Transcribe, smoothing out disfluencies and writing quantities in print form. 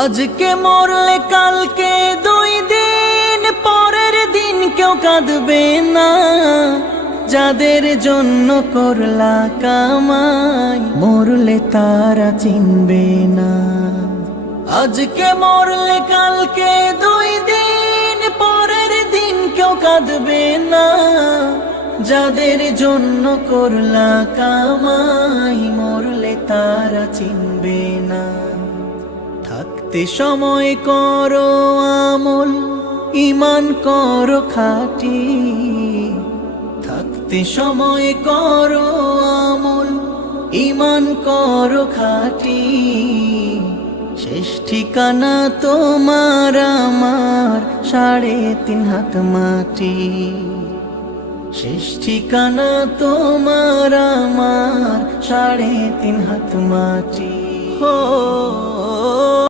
আজকে মরলে কালকে 2 দিন পরের দিন কেউ কাঁদবে না। যাদের জন্য করলা কামাই মরলে তারা চিনবে না। আজকে মরলে কালকে 2 দিন পরের দিন কেউ কাঁদবে না। যাদের জন্য করলা কামাই মরলে তারা চিনবে না। থাকতে সময় করো আমল, ঈমান করো খাঁটি। থাকতে সময় করো আমল, ঈমান করো খাঁটি। শেষ ঠিকানা তোমার আমার 3.5 হাত মাটি। শেষ ঠিকানা তোমার আমার 3.5 হাত মাটি।